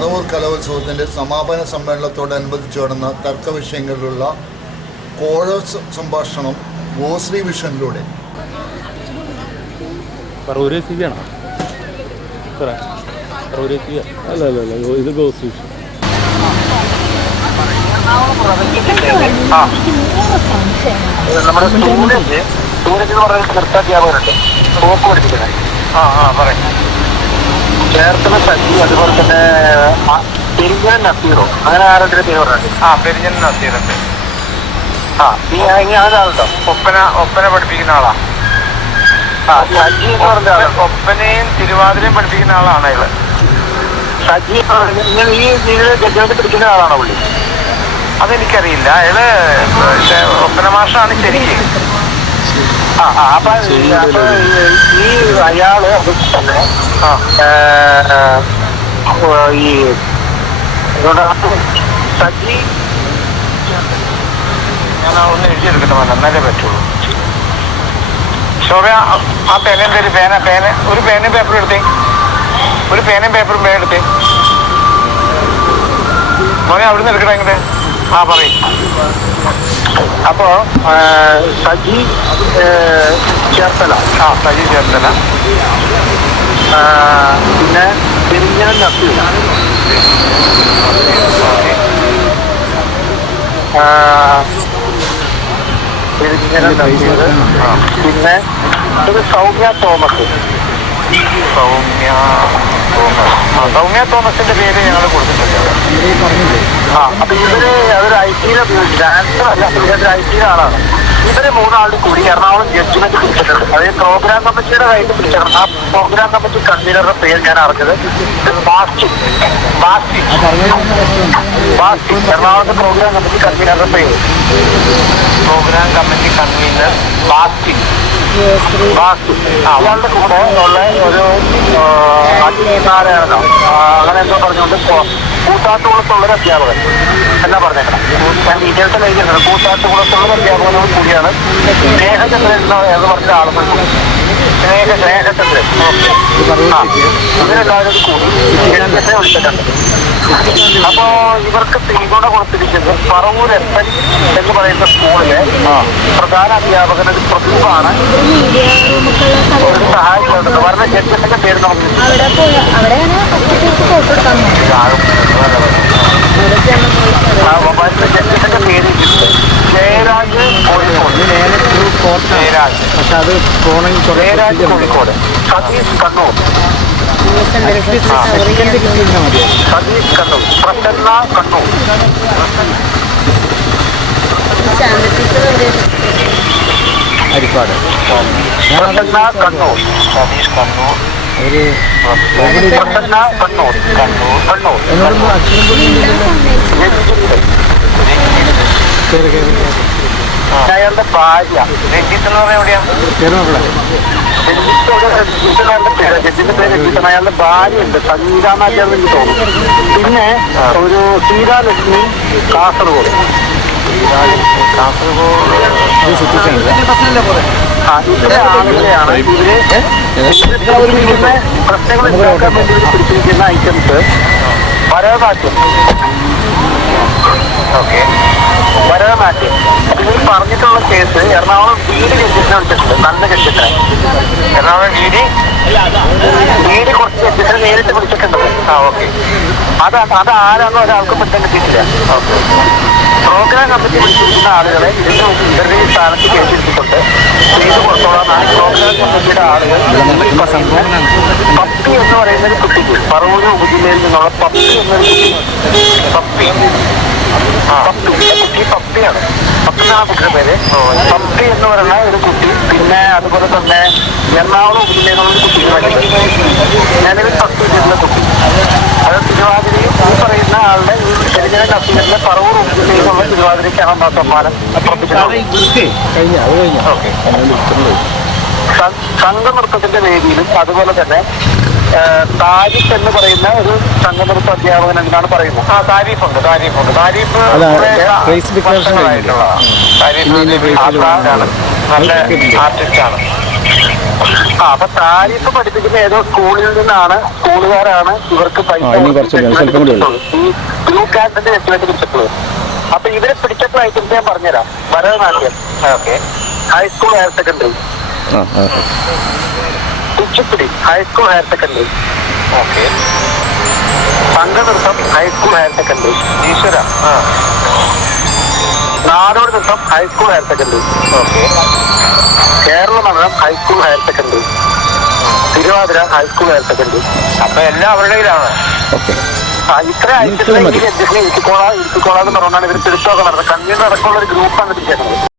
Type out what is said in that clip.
പറവൂർ കലോത്സവത്തിൻ്റെ സമാപന സമ്മേളനത്തോടനുബന്ധിച്ച് നടന്ന തർക്ക വിഷയങ്ങളിലുള്ള കോഴ സംഭാഷണം ഗോശ്രീ വിഷനിലൂടെ. ഇത് ഗോശ്രീ നമ്മുടെ സൂരജ് എന്ന് പറയുന്ന നൃത്താധ്യാപകരുണ്ട്, സോപ്പ് പഠിപ്പിക്കുന്നത്. ചേർത്തല സജി, അതുപോലെ തന്നെ പെരിഞ്ഞൻ നസീറോ, അങ്ങനെ ആരുടെ പേര് പറഞ്ഞിട്ട് പെരിഞ്ഞൻ നസീറുണ്ട്. ഇനി ആളുണ്ടോ? ഒപ്പന പഠിപ്പിക്കുന്ന ആളാ. സജി എന്ന് പറഞ്ഞ ആള് ഒപ്പനയും തിരുവാതിരയും പഠിപ്പിക്കുന്ന ആളാണ് അയാള്. സജി നിങ്ങൾ ഈ ജഡ്ജ്മെന്റ് പിടിക്കുന്ന ആളാണോ പുള്ളി? അതെനിക്കറിയില്ല. അയാള് ഒപ്പന മാഷാണ് ശരിക്കും. അപ്പൊ ഈ അയാള് തന്നെ ഈ സജി ഞാൻ ഒന്ന് എഴുതിയെടുക്കട്ടെ, എന്നാലേ പറ്റുള്ളൂ. ശോഭ, ആ പേനയും പേര് ഒരു പേനയും പേപ്പറും എടുത്തേ. ഒരു പേനയും പേപ്പറും എടുത്തേ മോനെ. അവിടുന്ന് എടുക്കട്ടെ ഇങ്ങോട്ട്. പറയും. അപ്പോ സജി ചേർത്തല. സജി ചേർത്തല. പിന്നെ പെരിഞ്ഞൻ നസീർ, പിന്നെ ഒരു സൗമ്യ തോമസ്. സൗമ്യ തോമസിന്റെ പേര് ഞങ്ങൾ കൊടുത്തിട്ടുണ്ട്. അപ്പൊ ഇവര് അതൊരു ഐ.ടിയിലെ ഡാൻസർ അല്ല, ഇവരൊരു ഐ.ടിയിലെ ആളാണ്. ഇവര് മൂന്നാളും കൂടി എറണാകുളം ജഡ്ജ്മെന്റ് പിടിച്ചിട്ടുണ്ട്. അതായത് പ്രോഗ്രാം കമ്മിറ്റിയുടെ കയ്യിൽ പിടിച്ചിട്ടുണ്ട്. ആ പ്രോഗ്രാം കമ്മിറ്റി കൺവീനറുടെ പേര് ഞാൻ അറിഞ്ഞത് ബാസ്റ്റി. എറണാകുളത്തെ പ്രോഗ്രാം കമ്മിറ്റി കൺവീനറുടെ പേര് ബാസ്റ്റി. അയാളുടെ കൂടെ ഉള്ള ഒരു നാരായണനോ അങ്ങനെ എന്തോ പറഞ്ഞുകൊണ്ട് കൂത്താട്ടുകുളത്തുള്ളൊരു അധ്യാപകൻ എന്നാ പറഞ്ഞേക്കണം. ഞാൻ ഡീറ്റെയിൽസ് എഴുതിയിട്ടുണ്ട്. കൂത്താട്ടുകുളത്തുള്ള അധ്യാപകനോട് കൂടിയാണ് സ്നേഹചന്ദ്രൻ എന്ന് പറഞ്ഞ ആളുകൾ. സ്നേഹചന്ദ്രൻ ഇവരെല്ലാവരും കൂടി എന്നെ വിളിച്ചിട്ടുണ്ട്. അപ്പോ ഇവർക്ക് പിന്തുണ കൊടുത്തിരിക്കുന്നത് പറവൂർ എസ്.എൻ. എന്ന് പറയുന്ന സ്കൂളിലെ പ്രധാന അധ്യാപകൻ ഒരു പ്രദീപാണ്. ഒരു സഹായിക്കുന്നത് പറഞ്ഞ ജഡ്ജസിന്റെ പേര് നമുക്ക് ജഡ്ജസിന്റെ പേര് ജയരാജ് കോഴിക്കോട്, ജയരാജ് കോഴിക്കോട്, സതീഷ് കണ്ണൂർ, സതീഷ് കണ്ണൂർ, പ്രസന്ന കണ്ണൂർ, ഹരിപ്പാട്, പ്രസന്ന കണ്ണൂർ, സതീഷ് കണ്ണൂർ, പ്രസന്ന കണ്ണൂർ, അയാളുടെ ഭാര്യ രഞ്ജിത്ത് എന്ന് പറഞ്ഞാൽ എവിടെയാ? രഞ്ജിത്തിന്റെ പേര് രഞ്ജിത്ത്. അയാളുടെ ഭാര്യ ഉണ്ട്, സംഗീതാനാചാര്യ എനിക്ക് തോന്നുന്നു. പിന്നെ ഒരു സീതാലക്ഷ്മി കാസർഗോഡ്. ഇത്ര ആളുകളെയാണ് ഇവര് പ്രശ്നങ്ങൾ ഉണ്ടാക്കാൻ വേണ്ടി പിടിച്ചിരിക്കുന്ന ഐറ്റംസ്. ഭരതനാട്യം, ഭരതനാട്യം ഇവർ പറഞ്ഞിട്ടുള്ള കേസ് എറണാകുളം വീട് ജഡ്ജിനെ വിളിച്ചിട്ടുണ്ട്. നല്ല ജഡ്ജിനെ എറണാകുളം വീട് കുറച്ച് ജഡ്ജിനെ നേരിട്ട് വിളിച്ചിട്ടുണ്ട്. അത് ആരാന്നോ ഒരാൾക്കും പറ്റാൻ കിട്ടിയിട്ടില്ല. പ്രോഗ്രാം കമ്മിറ്റി വിളിച്ചിരിക്കുന്ന ആളുകളെ ഇതിന്റെ ഇവരുടെ ഈ സ്ഥാനത്ത് കേട്ടിരിച്ചിട്ടുണ്ട്. ചെയ്ത് കൊടുത്തോളാം. പ്രോഗ്രാം കമ്മിറ്റിയുടെ ആളുകൾ പപ്പി എന്ന് പറയുന്ന ഒരു കുട്ടിക്ക് പറവൂർ ഉപജില്ലയിൽ നിന്നുള്ള പപ്പി എന്നൊരു കുട്ടി പപ്പിയാണ്. പപ്പി എന്നാണ് കുട്ടിയുടെ പേര്. പപ്പി എന്ന് പറയുന്ന ഒരു കുട്ടി. പിന്നെ അതുപോലെ തന്നെ എറണാകുളം ഉപജില്ലയിലുള്ള ഒരു കുട്ടിക്ക് വേണ്ടി നിലവിൽ 10 ജില്ല കുട്ടി. അത് തിരുവാതിരയും ഈ പറയുന്ന ആളുടെ ഈ പെരിഞ്ഞൻ നസീറിന്റെ പറവൂർ ഉപജില്ലയിലുള്ള തിരുവാതിരയ്ക്കാണ് ആ സമ്മാനം അർപ്പിച്ചിട്ടുള്ളത്. സംഘനൃത്തത്തിന്റെ വേദിയിലും അതുപോലെ തന്നെ താരിഫ് എന്ന് പറയുന്ന ഒരു സംഘനൃത്ത അധ്യാപകൻ എന്നാണ് പറയുന്നത്. താരിഫുണ്ട്. നല്ല ആർട്ടിസ്റ്റാണ്. അപ്പൊ താരിഫ് പഠിപ്പിക്കുന്ന ഏതോ സ്കൂളിൽ നിന്നാണ്, സ്കൂളുകാരാണ് ഇവർക്ക് പൈസ ഈ ഗ്രൂപ്പ് ക്യാൻസിന്റെ എസ്റ്റിമേറ്റ് പിടിച്ചിട്ടുള്ളത്. അപ്പൊ ഇവരെ പിടിച്ചപ്പോൾ ഐറ്റംസ് ഞാൻ പറഞ്ഞുതരാം. Bharatanatyam, okay. High school higher secondary, Kuchipudi high school higher secondary, okay. സംഘനൃത്തം ഹൈസ്കൂൾ ഹയർ സെക്കൻഡറി, ഈശ്വര, നാടോടി നൃത്തം high school higher secondary, okay. Kerala Natanam high school higher secondary, Thiruvathira high school higher secondary. അപ്പൊ എല്ലാം അവരുടെ കയ്യിലാണ്. ഇത്ര ഐറ്റത്തിനെ ഇരുത്തിക്കോളാന്ന് പറഞ്ഞാണ് ഇവർ തിരുത്തൊക്കെ നടന്നത്. കണ്ണീർ അടക്കമുള്ള ഒരു ഗ്രൂപ്പാണ് തിരിച്ചത്.